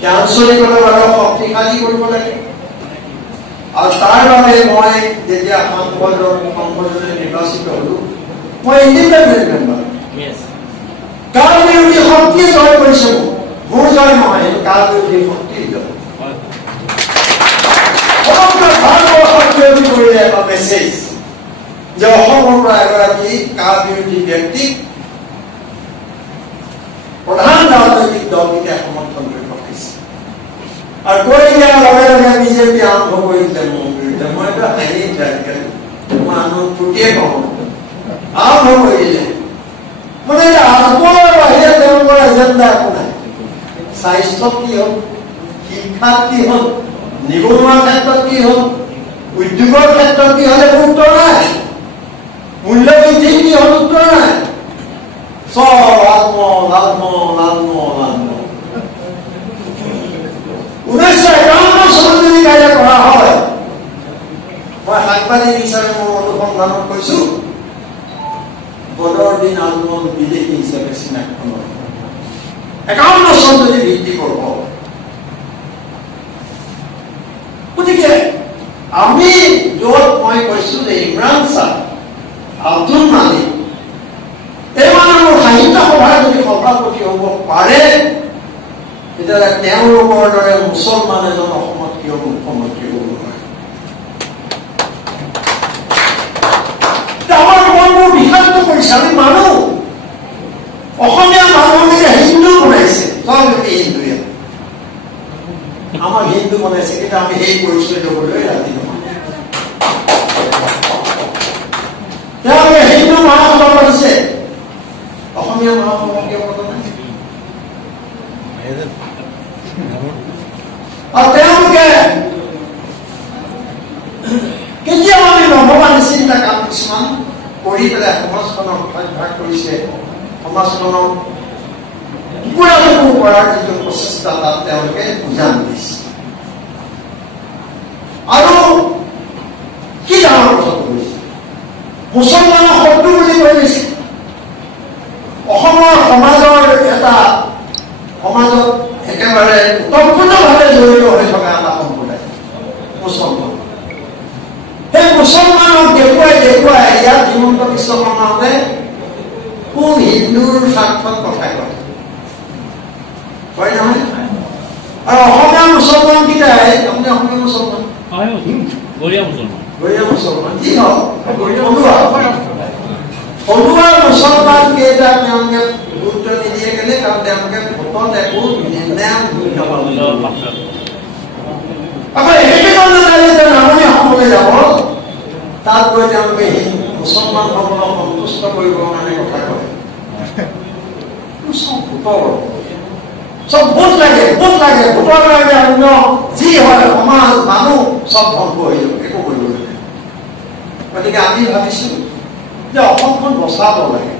যে আঞ্চলিকতাবাদক শক্তিশালী কৰিব লাগে। আৰু তাৰ বাবে মই যেতিয়া সংসদলৈ নিৰ্বাচিত হলো, মই ইণ্ডিপেণ্ডেণ্ট মেম্বাৰ। কাৰ বিৰোধী শক্তিয়ে জয় কৰিছে মোৰ জয় নহয় এইটো কাৰ বিৰোধী শক্তিৰ জয় সমগ্ৰ ভাৰতবৰ্ষত বিৰোধী কৰিলে এটা মেছেজ যে অসমৰ পৰা এগৰাকী কাৰ বিৰোধী ব্যক্তিক প্ৰধান ৰাজনৈতিক দলকেইটাই সমৰ্থন কৰি পঠাইছে আৰু কৈ দিয়াৰ লগে লগে বিজেপি আৰম্ভ কৰি দিলে মোৰ বিৰুদ্ধে মইতো হাঁহি মই আনন্দ ফুটিয়ে কওঁ আৰম্ভ কৰি দিলে মানে আত্মৰ বাহিৰে তেওঁলোকৰ এজেণ্ডা একো নাই স্বাস্থ্যত কি হ'ল শিক্ষাত কি হ'ল নিবনুৱাৰ ক্ষেত্ৰত কি হ'ল উদ্যোগৰ ক্ষেত্ৰত কি হ'ল একো উত্তৰ নাই মূল্য বৃদ্ধি কি হ'ল উত্তৰ নাই চব আত্ম 1951 চনত যদি কাইলৈ কৰা হয় মই সাংবাদিক হিচাপে মই অনুসন্ধানত কৈছো বদৰুদ্দিন আজমল বিদেশী হিচাপে চিনাক্ত নহয় 51 চন যদি ভিত্তি কৰিব গতিকে আমি য'ত মই কৈছো যে ইমৰান শ্বাহ আব্দুল মালিক এই মানুহৰ সাহিত্য সভাৰ যদি সভাপতি হ'ব পাৰে তেতিয়াহ'লে তেওঁলোকৰ দৰে মুছলমান এজন অসমত কিয় মুখ্যমন্ত্ৰী হ'ব নোৱাৰে আমাৰ মনবোৰ বিষাক্ত কৰিছে আমি মানুহ অসমীয়া মানুহকে হিন্দু বনাইছে চব হিন্দুৱে আমাৰ হিন্দু বনাইছে কিন্তু আমি সেই পৰিচয় ল'বলৈ ৰাজি নহয় তেওঁলোকে হিন্দু মহাসভা পাতিছে অসমীয়া মহাসভা কিয় পতা নাই আৰু তেওঁলোকে কেতিয়াও আমি নভবা নিচিন্তা কাম কিছুমান কৰি পেলাই সমাজখনক ভাগ কৰিছে সমাজখনক পুৰাণবোৰ কৰাৰ যিটো প্ৰচেষ্টা তাত তেওঁলোকে উজান দিছে আৰু কি ডাঙৰ কথা কৰিছে মুছলমানৰ শত্ৰু বুলি কৈ দিছে অসমৰ সমাজৰ এটা সমাজত একেবাৰে তৎপূৰ্ণভাৱে জড়িত হৈ থকা এটা সম্প্ৰদায় মুছলমান সেই মুছলমানক দেখুৱাই ইয়াত হিমন্ত বিশ্ব শৰ্মাহঁতে কোন হিন্দুৰ স্বাৰ্থত কথা কয় নহয় আৰু অসমীয়া মুছলমান কেইটাই আপুনি অসমীয়া মুছলমান গৰীয়া মুছলমান কি হওক থলুৱা মুছলমান কেইটাক তেওঁলোকে গুৰুত্ব নিদিয়ে কেলে কাৰণ তেওঁলোকে ভোটত একো নিৰ্ণায়ক ভূমিকা পালন আকৌ একেজন যে নামনি অসমলৈ যাব তাত গৈ তেওঁলোকে মুছলমানসকলক সন্তুষ্ট কৰিবৰ কাৰণে কথা কয় চব ভোটৰ চব ভোট লাগে ভোটৰ কাৰণে অন্য যি হয় সমাজ মানুহ চব ধ্বংস হৈ যাব একো কৰিব লাগে গতিকে আমি ভাবিছো যে অসমখন বচাব লাগে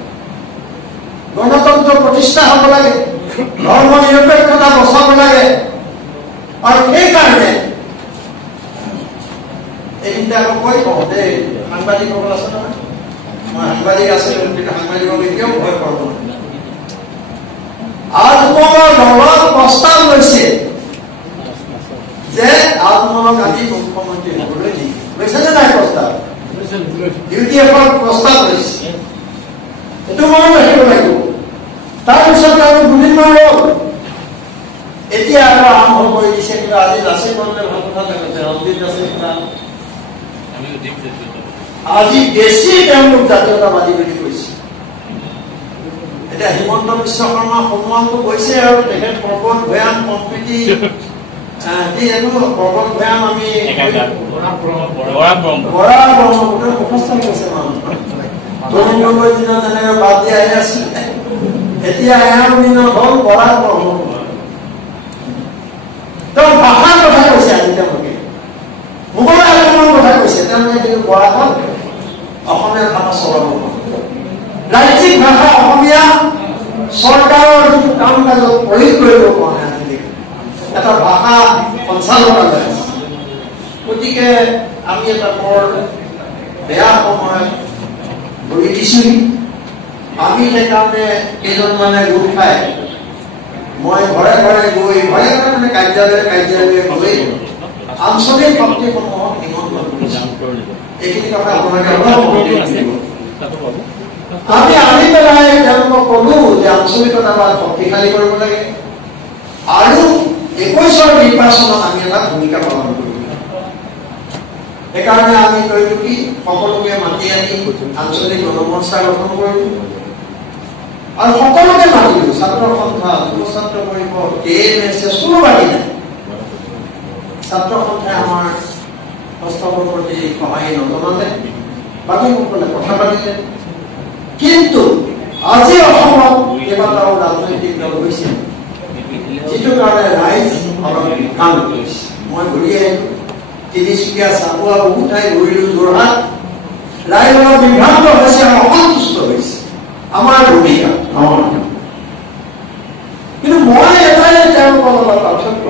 গণতন্ত্ৰ প্ৰতিষ্ঠা হ'ব লাগে ধৰ্ম নিৰপেক্ষতা বচাব লাগে আৰু সেইকাৰণে এইখিনিতে আকৌ কৈ কওঁ যে সাংবাদিকসকল আছে নহয় মই সাংবাদিক আছিলো কিন্তু সাংবাদিকক এতিয়াও ভয় কৰোঁ আজমলৰ দলত প্ৰস্তাৱ লৈছে যে আজমলক আমি মুখ্যমন্ত্ৰী হ'বলৈ দিম লৈছে নে নাই প্ৰস্তাৱ ইউডিএফৰ প্ৰস্তাৱ লৈছে এইটো মনত ৰাখিব লাগিব তাৰপিছত আৰু দুদিনমান ৰ'ল এতিয়া আৰু আৰম্ভ কৰি দিছে কিন্তু আজি লাচিত বৰদলৈ ভাল কথা কৈছে ৰঞ্জিত দাসে আজি বেছি তেওঁলোক জাতীয়তাবাদী বুলি কৈছে এতিয়া হিমন্ত বিশ্ব শৰ্মা সন্মানটো গৈছে আৰু তেখেত পৰ্বত ভৈয়াম সম্প্ৰীতি পৰ্বত ভৈয়াম আমি বৰা ব্ৰহ্মপুত্ৰৰ মুখস্থ কৈছে মানুহ দিনত যেনেকৈ বাদ দি আহি আছিলে এতিয়া এওঁ দিনত হ'ল বৰা ব্ৰহ্মপুত্ৰ তেওঁ ভাষাৰ কথা কৈছে আজি তেওঁলোকে মোগল আগমনৰ কথা কৈছে তেওঁলোকে কিন্তু বৰাখন অসমীয়া ভাষা চলাব ৰাজ্যিক ভাষা অসমীয়া চৰকাৰৰ যিটো কাম কাজত প্ৰয়োগ কৰিব পৰা নাই আজিলৈকে এটা ভাষা সঞ্চালকালয় আছে গতিকে আমি এটা বৰ বেয়া সময়ত ভৰি দিছোহি আমি সেইকাৰণে কেইজনমানে গোট খাই মই ঘৰে ঘৰে গৈ মানে কাৰ্যালয়ে গৈ আঞ্চলিক শক্তিসমূহক নিমন্ত্ৰণ কৰিছো এইখিনি কথা আপোনালোকে আমি আনি পেলাই তেওঁলোকক ক'লো যে আঞ্চলিকতা শক্তিশালী কৰিব লাগে আৰু 21ৰ নিৰ্বাচনত আমি এটা ভূমিকা পালন কৰিব লাগে। সেইকাৰণে আমি কৰিলো কি সকলোকে মাতি আনি আঞ্চলিক গণমঞ্চা গঠন কৰিলো আৰু সকলোকে মাতিলো ছাত্ৰ সন্থা যুৱ ছাত্ৰ পৰিষদ KMSS কোনো বাকী নাই। ছাত্ৰ সন্থাই আমাৰ প্ৰস্তাৱৰ প্ৰতি সহায় নজনালে বাকীসকলে কথা পাতিলে কিন্তু আজি অসমত কেইবাটাও ৰাজনৈতিক দল হৈছে যিটো কাৰণে ৰাইজ অলপ বিভ্ৰান্ত হৈছে। মই ঘূৰি আহিলো তিনিচুকীয়া চাবুৱা বহু ঠাই ঘূৰিলো যোৰহাট ৰাইজ অলপ বিভ্ৰান্ত হৈছে আৰু অসন্তুষ্ট হৈছে আমাৰ ভূমিকা কিন্তু মই এটাই তেওঁলোকৰ লগত পাৰ্থক্য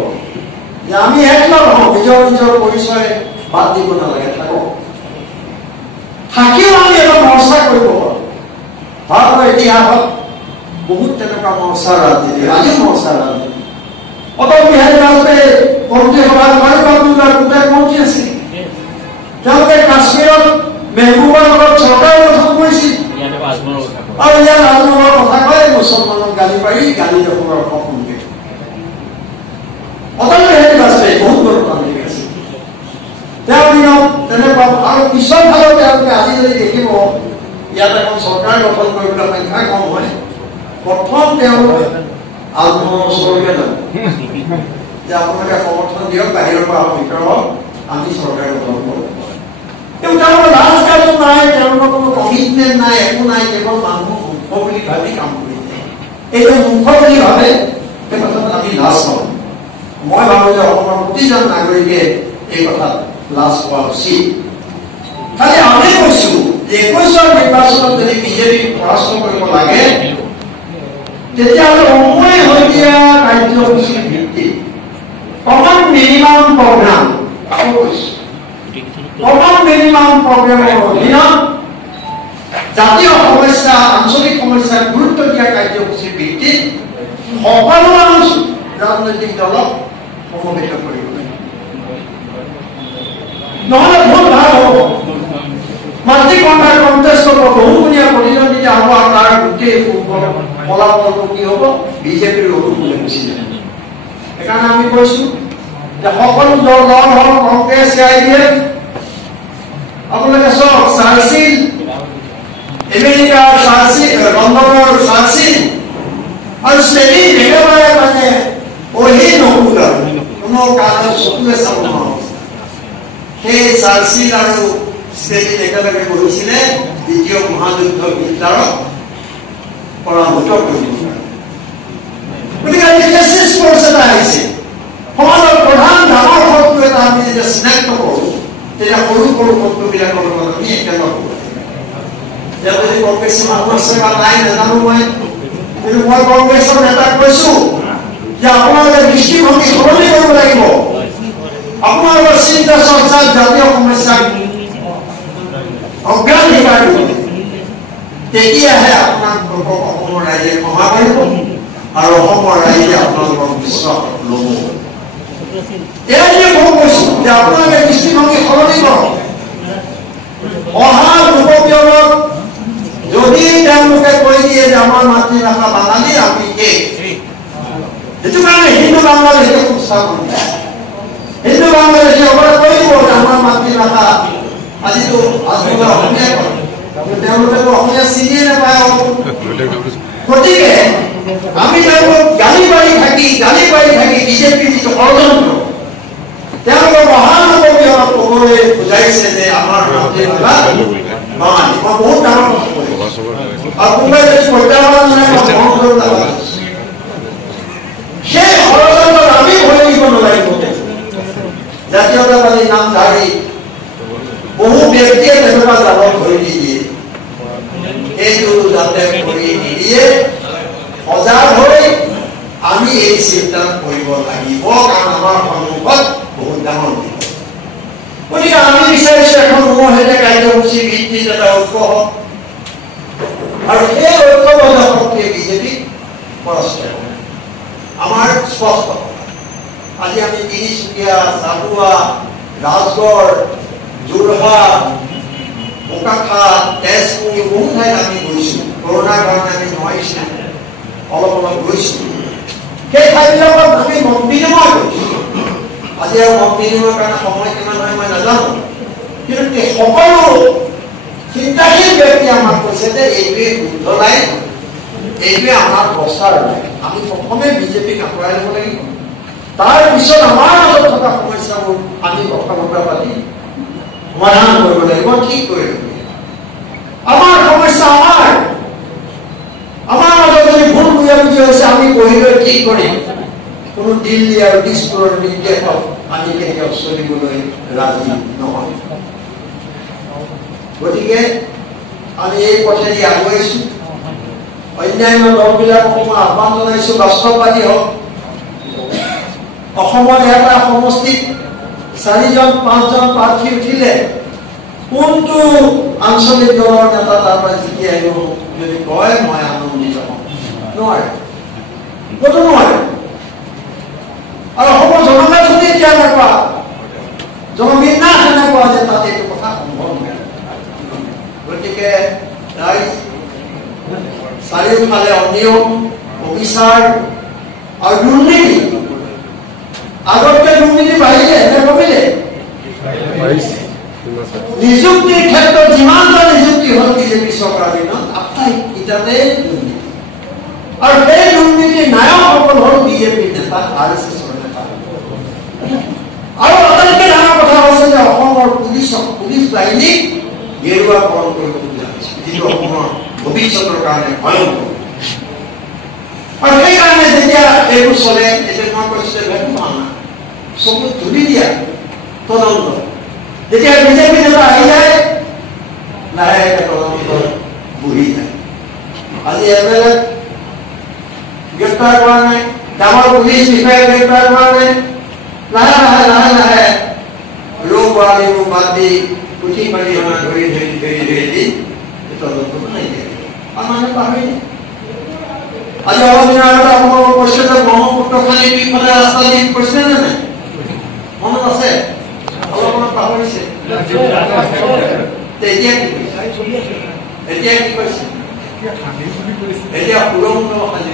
যে আমি একলগ হওঁ নিজৰ নিজৰ পৰিচয় বাদ দিব নালাগে থাকক থাকিও আমি এটা মৰ্চা কৰিব পাৰোঁ। ভাৰতৰ ইতিহাসত বহুত তেনেকুৱা মৰ্চাৰ ৰাজনীতি আজিও মৰ্চাৰ ৰাজনীতি অটল বিহাৰী বাজপেয়ী মন্ত্ৰীসভাত গোটেই মন্ত্ৰী আছিল তেওঁলোকে কাশ্মীৰত মেহবুবৰ লগত চৰকাৰ গঠন কৰিছিল আৰু ইয়াত ৰাজনৈতিক কথা কয় মুছলমানক গালি পাৰি গালি দেখুৱাৰ সপোনকে অটল বিহাৰী বাজপেয়ী বহুত গণতান্ত্ৰিক আছিল তেওঁৰ দিনত তেনেকুৱা আৰু পিছৰ ফালত তেওঁলোকে আজি যদি দেখিব ইয়াত এখন চৰকাৰ গঠন কৰিবলৈ সংখ্যা কম হয় প্ৰথম তেওঁলোকে আলমৰ ওচৰলৈকে যাব যে আপোনালোকে সমৰ্থন দিয়ক বাহিৰৰ পৰা ভিতৰত আমি চৰকাৰ গঠন কৰোঁ কিন্তু তেওঁলোকৰ ৰাজকাৰ্য নাই তেওঁলোকৰ কোনো কমিটমেণ্ট নাই একো নাই কেৱল মানুহ মুখ্য বুলি ভাবি কাম কৰিছে এই যে মুখ্য বুলি ভাবে সেই কথাত আমি লাজ পাওঁ। মই ভাবো যে অসমৰ প্ৰতিজন নাগৰিকে এই কথাত লাজ পোৱা উচিত। খালি আমি কৈছো যে 21ৰ নিৰ্বাচনত যদি বিজেপিক পৰাস্ত কৰিব লাগে তেতিয়াহ'লে সময় হৈ দিয়া কাৰ্যসূচীৰ ভিত্তিত common minimum program common minimum প্ৰগ্ৰামৰ অধীনত জাতীয় সমস্যা আঞ্চলিক সমস্যাক গুৰুত্ব দিয়া কাৰ্যসূচীৰ ভিত্তিত সকলো ৰাজনৈতিক দলক সমবেত কৰিব লাগে নহ'লে ভোট ভাল হ'ব মাতৃ কণ্ঠাৰ কণ্টেষ্ট হ'ব বহুগুণীয়া প্ৰতিদ্বন্দ্বিতা হ'ব আৰু তাৰ গোটেই ফলাফলটো কি হ'ব বিজেপিৰ অনুকূলে গুচি যাব। সেইকাৰণে আমি কৈছো যে সকলো দল হ'ল কংগ্ৰেছ IDF আপোনালোকে চাওক চাৰ্চিল আমেৰিকাৰ চাৰ্চিল লণ্ডনৰ চাৰ্চিল আৰু ষ্টেলিন একেবাৰে মানে অহি নহুল আৰু কোনো কাৰণত চকুৰে চাব নোৱাৰো সেই চাৰ্চিল আৰু ষ্টেলিন একেলগে বহিছিলে দ্বিতীয় মহাযুদ্ধ হিটলাৰক পৰাভূত কৰিব গতিকে আজি ফেচিষ্ট ফৰ্চ এটা আহিছে সমাজৰ প্ৰধান ডাঙৰ শত্ৰু এটা আমি যেতিয়া চিনাক্ত কৰোঁ তেতিয়া সৰু সৰু শত্ৰুবিলাকৰ লগত আমি একেলগ যদি কংগ্ৰেছৰ মানুহ আছে বা নাই নাজানো মই কিন্তু মই কংগ্ৰেছৰ নেতাক কৈছো যে আপোনালোকে দৃষ্টিভংগী সলনি কৰিব লাগিব আপোনালোকৰ চিন্তা চৰ্চাত জাতীয় সমস্যাক অগ্ৰাধিকাৰ দিব তেতিয়াহে আপোনালোকক অসমৰ ৰাইজে ক্ষমা কৰিব আৰু অসমৰ ৰাইজে আপোনালোকৰ বিশ্বাস ল'ব। এয়া যে মই কৈছো যে আপোনালোকে দৃষ্টিভংগী সলনি কৰক অহা লোকপিয়লক যদি তেওঁলোকে কৈ দিয়ে যে আমাৰ মাতৃভাষা বাঙালী আমি সেইটো কাৰণে হিন্দু বাংলাদেশে সংস্থাপন হিন্দু বাংলাদেশে অকলে কৈ দিব যে আমাৰ মাতৃভাষা আজিতো আজমলা অসমীয়া কয় তেওঁলোকেতো অসমীয়া চিনিয়ে নাপায় গতিকে আমি তেওঁলোকক গালি পাৰি থাকি বিজেপিৰ যিটো ষড়যন্ত্ৰ তেওঁলোকৰ মহান লোকপিয়লক ক'বলৈ বুজাইছে যে আমাৰ মাতৃভাষা বাঙালী মই বহুত ডাঙৰ কথা কৈছো আৰু কোনোবাই যদি প্ৰত্যাহ্বান সেই ষড়যন্ত্ৰত আমি ভয় দিব নালাগিব। জাতীয়তাবাদী নামধাৰী বহু ব্যক্তিয়ে তেনেকুৱা জালত ভৰি নিদিয়ে সেইটো যাতে ভৰি নিদিয়ে সজাগ হৈ আমি এই চিন্তা কৰিব লাগিব কাৰণ আমাৰ সন্মুখত বহুত ডাঙৰ গতিকে আমি বিচাৰিছো এখন উমৈহতীয়া কাৰ্যসূচী ভিত্তিত এটা ঐক্য হওক আৰু সেই ঐক্যবদ্ধ শক্তিয়ে বিজেপিক পৰাস্ত কৰে আমাৰ স্পষ্ট আজি আমি তিনিচুকীয়া চাবুৱা ৰাজগড় যোৰহাট বোকাখাট তেজপুৰ বহু ঠাইত আমি গৈছো কৰোণাৰ কাৰণে আমি নোৱাৰিছোঁ, অলপ গৈছোঁ। সেই ঠাইবিলাকত আমি মত বিনিময় কৰিছোঁ। আজি আৰু মত বিনিময়ৰ কাৰণে সময় কিমান হয় মই নাজানো, কিন্তু সকলো চিন্তাশীল ব্যক্তি আমাক কৈছে যে এইটোৱে শুদ্ধ লাইন, এইটোৱে আমাৰ প্ৰচাৰ লাইন। আমি প্ৰথমে বিজেপিক আঁতৰাই ল'ব লাগিব, তাৰ পিছত আমাৰ মাজত থকা সমস্যাবোৰ আমি কথা বতৰা পাতি সমাধান কৰিব লাগিব, ঠিক কৰিব লাগিব। আমাৰ সমস্যা আমাৰ মাজত যদি ভুল বুজাবুজি হৈছে আমি বহি লৈ ঠিক কৰিম। কোনো দিল্লী আৰু দিছপুৰৰ নিৰ্দেশক আমি কেতিয়াও চলিবলৈ ৰাজি নহয়। গতিকে আমি এই পথেদি আগুৱাইছোঁ। অন্যান্য দলবিলাকক মই আহ্বান জনাইছোঁ, বাস্তৱবাদী হওক। অসমত এটা সমষ্টিত 4-5জন প্ৰাৰ্থী উঠিলে কোনটো আঞ্চলিক দলৰ নেতা তাৰ পৰা জিকি আহিব যদি কয় মই আনন্দিত হম। নোৱাৰে, কতো নোৱাৰে। আৰু অসমৰ জনগণে যদি এতিয়া নাপা জনবিন্যাস এনেকুৱা যে তাত এইটো কথা সম্ভৱ নহয়। গতিকে ৰাইজ চাৰিওফালে অনিয়ম, অবিচাৰ আৰু দুৰ্নীতি, আগতকৈ দুৰ্নীতি বাঢ়িলে নে কমিলে? নিযুক্তিৰ ক্ষেত্ৰত যিমানটা নিযুক্তি হ'ল বিজেপি চৰকাৰৰ দিনত আটাইকেইটাতে দুৰ্নীতি, আৰু সেই দুৰ্নীতিৰ নায়কসকল হ'ল বিজেপিৰ নেতা, RSSৰ নেতা। আৰু আটাইতকৈ ডাঙৰ কথা হৈছে যে অসমৰ পুলিচ বাহিনীক গেৰুৱাকৰণ কৰিব খোজা হৈছে, যিটো অসমৰ ভৱিষ্যতৰ কাৰণে ভয়ংকৰ। আৰু সেইকাৰণে যেতিয়া এইবোৰ চলে, এতিয়া মই কৈছোঁ চকুত ধুলি দিয়া তদন্ত, যেতিয়া বিজেপি নেতা আহি যায় লাহেকৈ তদন্ত বহি যায়। আজি MLA গ্ৰেপ্তাৰ কৰা নাই, ডাঙৰ পুলিচ বিষয়া গ্ৰেপ্তাৰ কৰা নাই, লাহে লাহে লাহে লাহে ৰৌ পোৱালিবোৰ বাদ দি পুঠি পাৰি অনা ধৰি দি তদন্ত বনাই দিয়ে। মানুহে পাহৰি যায়। আজি অলপ দিনৰ আগতে আপোনালোকৰ কৈছে যে ব্ৰহ্মপুত্ৰ খালি দুইফালে ৰাস্তা দি কৈছিলে নে নাই? মনত আছে? অলপ অলপ পাহৰিছে। এতিয়া কি কৈছে? এতিয়া কি কৈছে? এতিয়া সুৰংগ খালি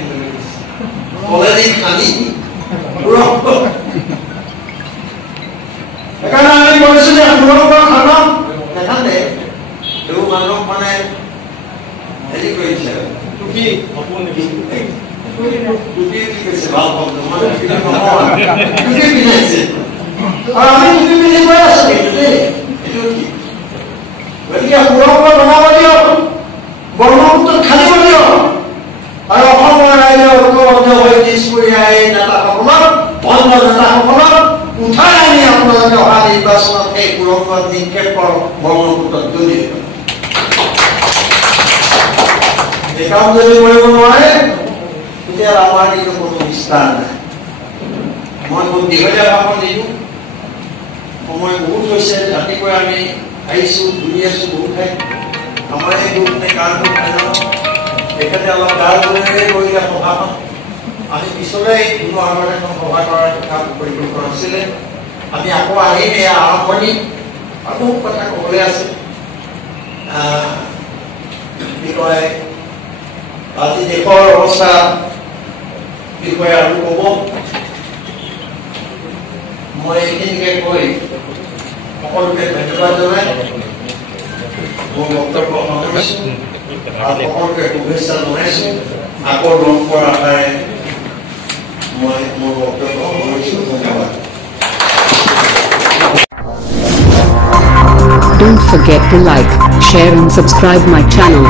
কলেদি খালি সুৰংগ। সেইকাৰণে আমি কৈছো যে সুৰংগ খানক নেখান্দে, এইবোৰ মানুহক মানে হেৰি কৰিছে। টুপি কি কৈছে? ভাল শব্দ টুপি পিন্ধাইছে, আৰু আমি টুপি পিন্ধি গৈ আছো কিন্তু দেই। এইটো কি? গতিকে সুৰংগ বনাব দিয়ক, ব্ৰহ্মপুত্ৰত খালিব দিয়ক, আৰু অসমৰ ৰাইজে ঐক্যবদ্ধ হৈ দিছপুৰীয়া এই নেতাসকলক, অন্য নেতাসকলক উঠাই আনি আপোনালোকে অহা নিৰ্বাচনত সেই সুৰংগত নিক্ষেপ কৰক, ব্ৰহ্মপুত্ৰত দলি দিব। এই কাম যদি কৰিব নোৱাৰে তেতিয়া আমাৰ কিন্তু কোনো বিস্তাৰ নাই। মই খুব দীঘলীয়া ভাষণ দিলোঁ, সময় বহুত হৈছে। ৰাতিপুৱা আমি আহিছোঁ, ঘূৰি আছোঁ বহুত ঠাইত। আমাৰ এই গ্ৰুপে কামটো খাই লওঁ, তেখেতে অলপ ডাল দূৰেৰে কৰিলে সভাখন। আমি পিছলৈ কোনো আগত এখন সভা কৰাৰ কথা পৰিকল্পনা আছিলে। আমি আকৌ আহিম, এয়া আৰম্ভণি, আৰু বহুত কথা ক'বলৈ আছে। কি কয়, আজি দেশৰ অৱস্থা বিষয়ে আৰু ক'ব। মই এইখিনিকে কৈ সকলোকে ধন্যবাদ জনাই মোৰ বক্তব্য সামৰিছোঁ আৰু সকলোকে শুভেচ্ছা জনাইছোঁ। আকৌ লগ পোৱাৰ আশাৰে মই মোৰ বক্তব্য সামৰিছোঁ। ধন্যবাদ। Don't forget to like, share and subscribe my channel.